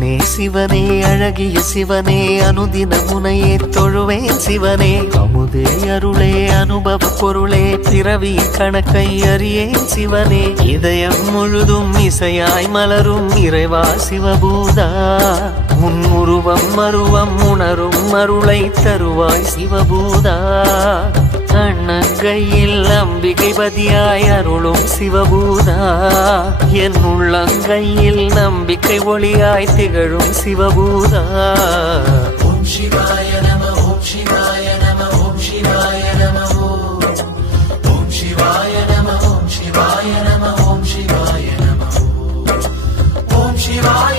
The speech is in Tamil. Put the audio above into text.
சிவனே சிவனே அழகிய சிவனே அனுதின முனையே தொழுவேன் சிவனே அமுதே அருளே அனுபவ பொருளே பிறவி கணக்கை அறியேன் சிவனே இதயம் முழுதும் இசையாய் மலரும் இறைவா சிவபூதா உன் உருவம் மருவம் உணரும் அருளை தருவாய் சிவபூதா கண்ணங்கையில் அம்பிகை பதியாய் அருளும் சிவபூதா என் உள்ளங்கையில் நம்பிக்கை ஒளியாய் திகழும் சிவபூதா ஓம் சிவாய நம ஓம் சிவாய நம ஓம் சிவாய நம ஓம் சிவாய நம ஓம் சிவாய நம ஓம் சிவாய நம ஓம் சிவாய